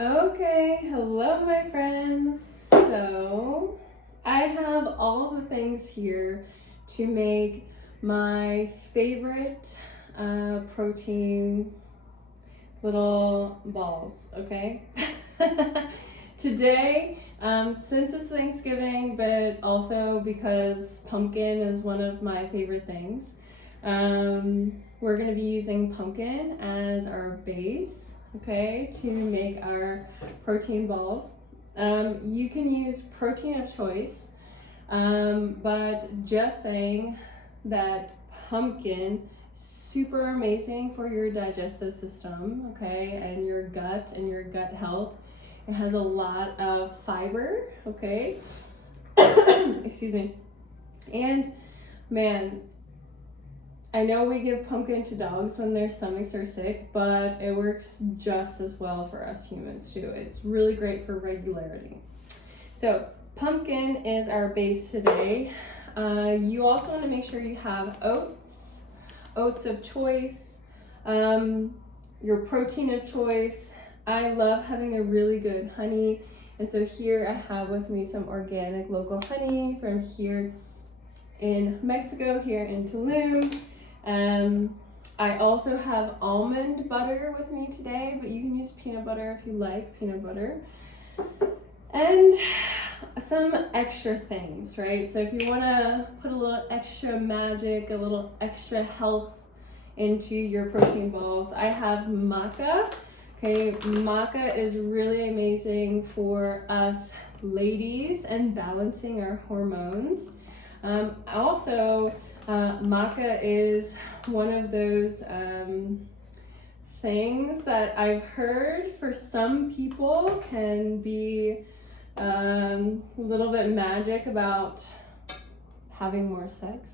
Okay, hello my friends. So, I have all the things here to make my favorite protein little balls, okay? Today, since it's Thanksgiving, but also because pumpkin is one of my favorite things, we're gonna be using pumpkin as our base, okay, to make our protein balls. You can use protein of choice, but just saying that pumpkin super amazing for your digestive system, okay, and your gut health. It has a lot of fiber, okay. Excuse me. And man, I know we give pumpkin to dogs when their stomachs are sick, but it works just as well for us humans too. It's really great for regularity. So pumpkin is our base today. You also want to make sure you have oats of choice, your protein of choice. I love having a really good honey, and so here I have with me some organic local honey from here in Mexico, here in Tulum. I also have almond butter with me today, but you can use peanut butter if you like peanut butter. And some extra things, right? So if you want to put a little extra magic, a little extra health into your protein balls, I have maca. Okay, maca is really amazing for us ladies and balancing our hormones. Also, maca is one of those things that I've heard for some people can be a little bit magic about having more sex.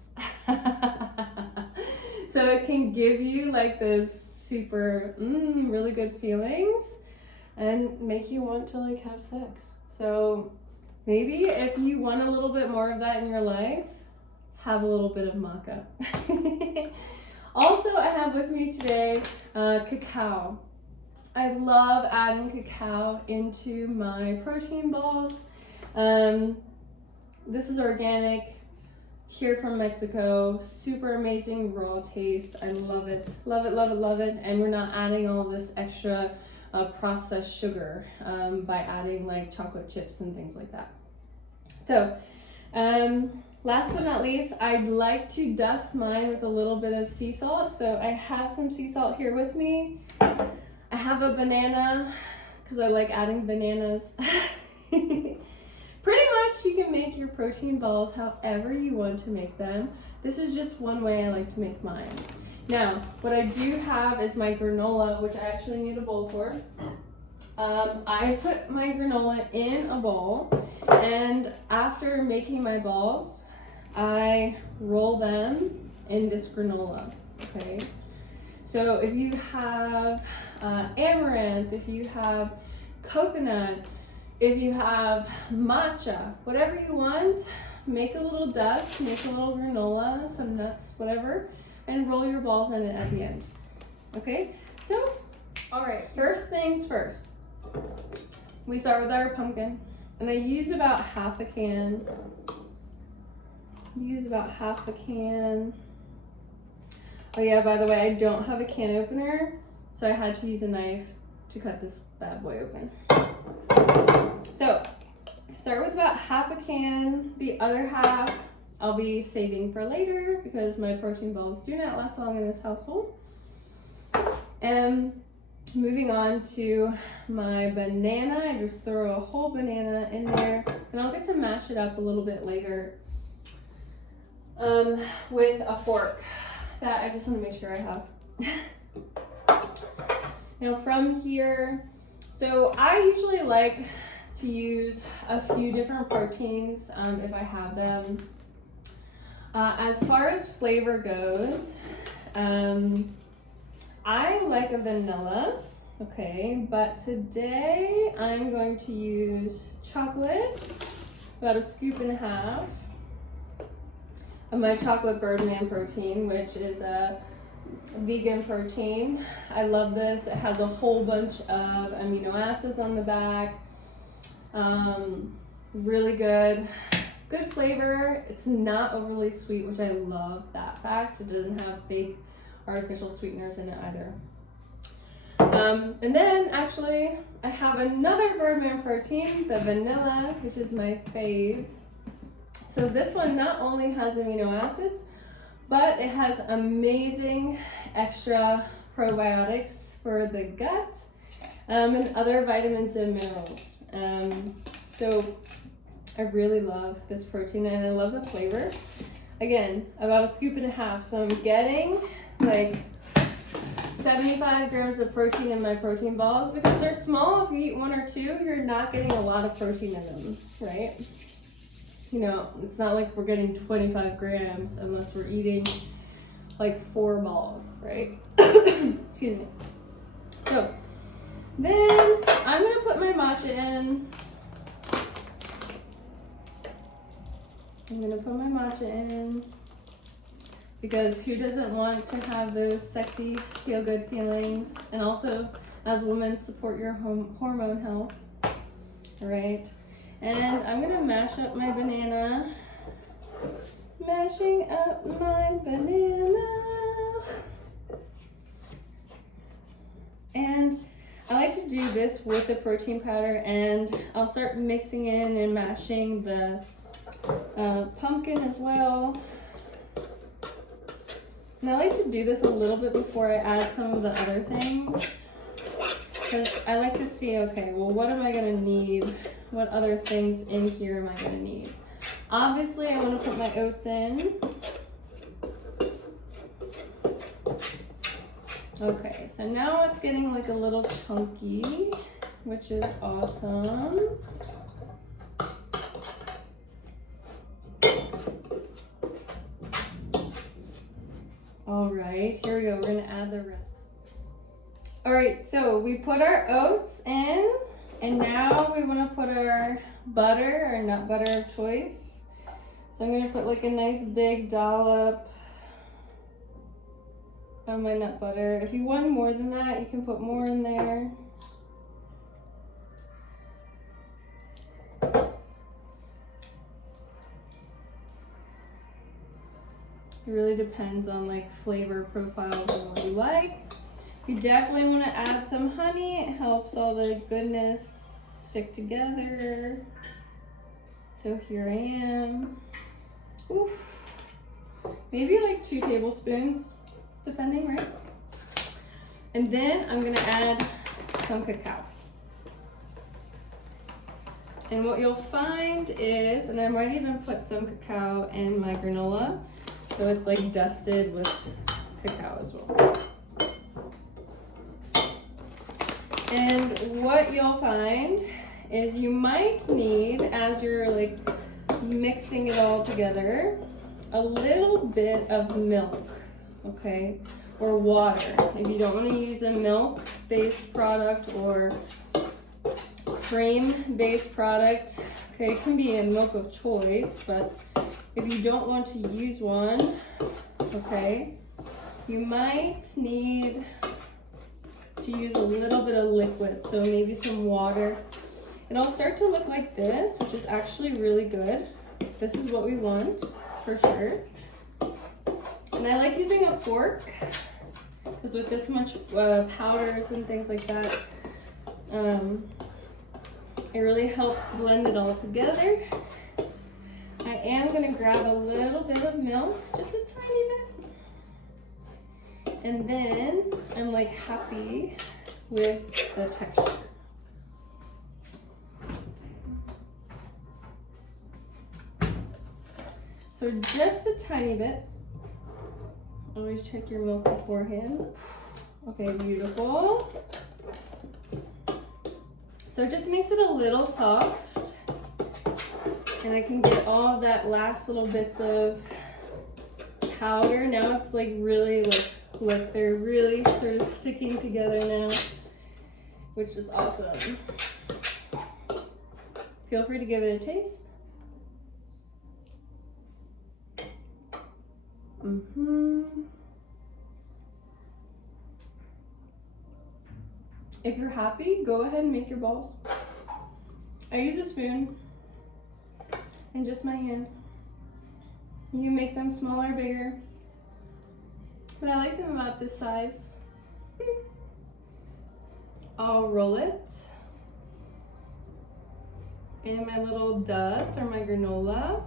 So it can give you like those super really good feelings and make you want to like have sex. So maybe if you want a little bit more of that in your life, have a little bit of maca. Also, I have with me today cacao. I love adding cacao into my protein balls. This is organic, here from Mexico. Super amazing raw taste. I love it, love it, love it, love it. And we're not adding all this extra processed sugar by adding like chocolate chips and things like that. So, last but not least, I'd like to dust mine with a little bit of sea salt. So I have some sea salt here with me. I have a banana because I like adding bananas. Pretty much you can make your protein balls however you want to make them. This is just one way I like to make mine. Now, what I do have is my granola, which I actually need a bowl for. I put my granola in a bowl, and after making my balls, I roll them in this granola, okay? So if you have amaranth, if you have coconut, if you have matcha, whatever you want, make a little dust, make a little granola, some nuts, whatever, and roll your balls in it at the end. Okay, so, all right, first things first. We start with our pumpkin, and I use about half a can. Oh yeah, by the way, I don't have a can opener, so I had to use a knife to cut this bad boy open. So, start with about half a can. The other half I'll be saving for later because my protein balls do not last long in this household. And moving on to my banana, I just throw a whole banana in there, and I'll get to mash it up a little bit later with a fork that I just want to make sure I have. Now from here, so I usually like to use a few different proteins if I have them. As far as flavor goes, I like a vanilla, okay, but today I'm going to use chocolate, about a scoop and a half of my chocolate Birdman protein, which is a vegan protein. I love this. It has a whole bunch of amino acids on the back. Really good. Good flavor. It's not overly sweet, which I love that fact. It doesn't have fake artificial sweeteners in it either. And then actually I have another Birdman protein, the vanilla, which is my fave. So this one not only has amino acids, but it has amazing extra probiotics for the gut, and other vitamins and minerals. So I really love this protein and I love the flavor. Again, about a scoop and a half. So I'm getting like 75 grams of protein in my protein balls. Because they're small, if you eat one or two, you're not getting a lot of protein in them, right? You know, it's not like we're getting 25 grams unless we're eating like 4 balls, right? Excuse me. So then I'm gonna put my matcha in. I'm gonna put my matcha in because who doesn't want to have those sexy, feel-good feelings, and also as women support your hormone health, right? And I'm gonna mash up my banana. Mashing up my banana. And I like to do this with the protein powder, and I'll start mixing in and mashing the pumpkin as well. And I like to do this a little bit before I add some of the other things, because I like to see, okay, well, what am I gonna need? What other things in here am I gonna need? Obviously, I want to put my oats in. Okay, so now it's getting like a little chunky, which is awesome. All right, here we go. We're gonna add the rest. All right, so we put our oats in, and now we want to put our butter, or nut butter of choice. So I'm gonna put like a nice big dollop of my nut butter. If you want more than that, you can put more in there. It really depends on like flavor profiles and what you like. You definitely want to add some honey. It helps all the goodness stick together. So here I am. Oof. Maybe like 2 tablespoons, depending, right? And then I'm gonna add some cacao. And what you'll find is, and I might even put some cacao in my granola, so it's like dusted with cacao as well. And what you'll find is you might need, as you're like mixing it all together, a little bit of milk, okay, or water. If you don't want to use a milk-based product or cream-based product, okay, it can be a milk of choice, but if you don't want to use one, okay, you might need to use a little bit of liquid, so maybe some water. It'll start to look like this, which is actually really good. This is what we want, for sure. And I like using a fork, because with this much powders and things like that, it really helps blend it all together. I am going to grab a little bit of milk, just a tiny bit. And then I'm like happy with the texture. So just a tiny bit. Always check your milk beforehand. Okay, beautiful. So it just makes it a little soft. And I can get all of that last little bits of powder. Now it's like really, look, they're really sort of sticking together now, which is awesome. Feel free to give it a taste. If you're happy, go ahead and make your balls. I use a spoon and just my hand. You can make them smaller, bigger, but I like them about this size. I'll roll it in my little dust or my granola,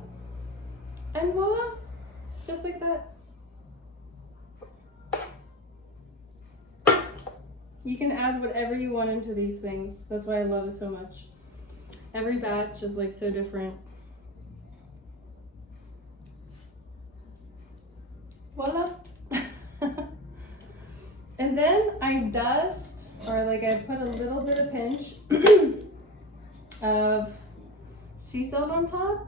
and voila, just like that. You can add whatever you want into these things. That's why I love it so much. Every batch is like so different. Voila. And then I dust, or like I put a little bit of pinch of sea salt on top,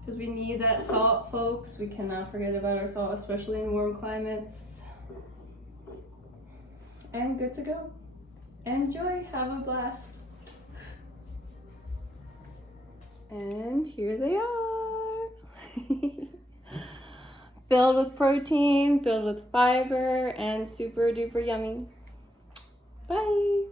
because we need that salt, folks. We cannot forget about our salt, especially in warm climates. And good to go. Enjoy, have a blast. And here they are. Filled with protein, filled with fiber, and super duper yummy. Bye.